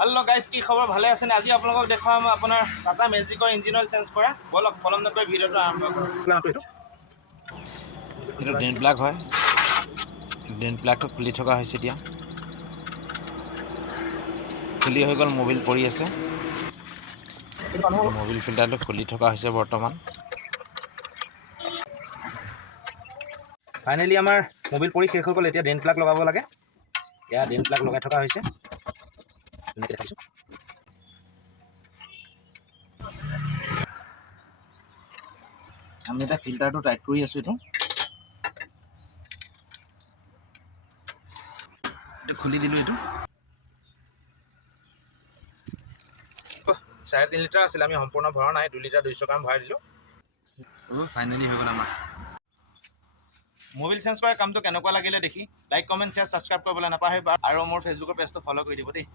Hello' guys, কি খবৰ? ভালে আছেনে? আজি আপোনালোকক দেখুৱাম আপোনাৰ টাটা মেজিকৰ ইঞ্জিন অইল চেঞ্জ কৰা। বলক পলম নকৰি ভিডিঅ'টো আৰম্ভ কৰোঁ। এইটো ড্ৰেইন প্লাগ হয়। ড্ৰেইন প্লাগটো খুলি থকা হৈছে। এতিয়া খুলি হৈ গ'ল, মবিল পৰি আছে। মবিল ফিল্টাৰটো খুলি থকা হৈছে বৰ্তমান। ফাইনেলি আমাৰ মবিল পৰি শেষ হৈ গ'ল। এতিয়া ড্ৰেইন প্লাগ লগাব লাগে। এয়া ড্ৰেইন প্লাগ লগাই থকা হৈছে। আমি এতিয়া ফিল্টাৰটো টাইট কৰি আছোঁ। এইটো খুলি দিলোঁ। এইটো 3.5 লিটাৰ আছিল, আমি সম্পূৰ্ণ ভৰা নাই। 2 লিটাৰ 200 গ্ৰাম ভৰাই দিলোঁ। ফাইনেলি হৈ গ'ল আমাৰ মবিল চেঞ্জ কৰা কামটো। কেনেকুৱা লাগিলে দেখি লাইক, কমেণ্ট, শ্বেয়াৰ, ছাবস্ক্ৰাইব কৰিবলৈ নাপাহৰিবা আৰু মোৰ ফেচবুকৰ পেজটো ফ'ল' কৰি দিব দেই।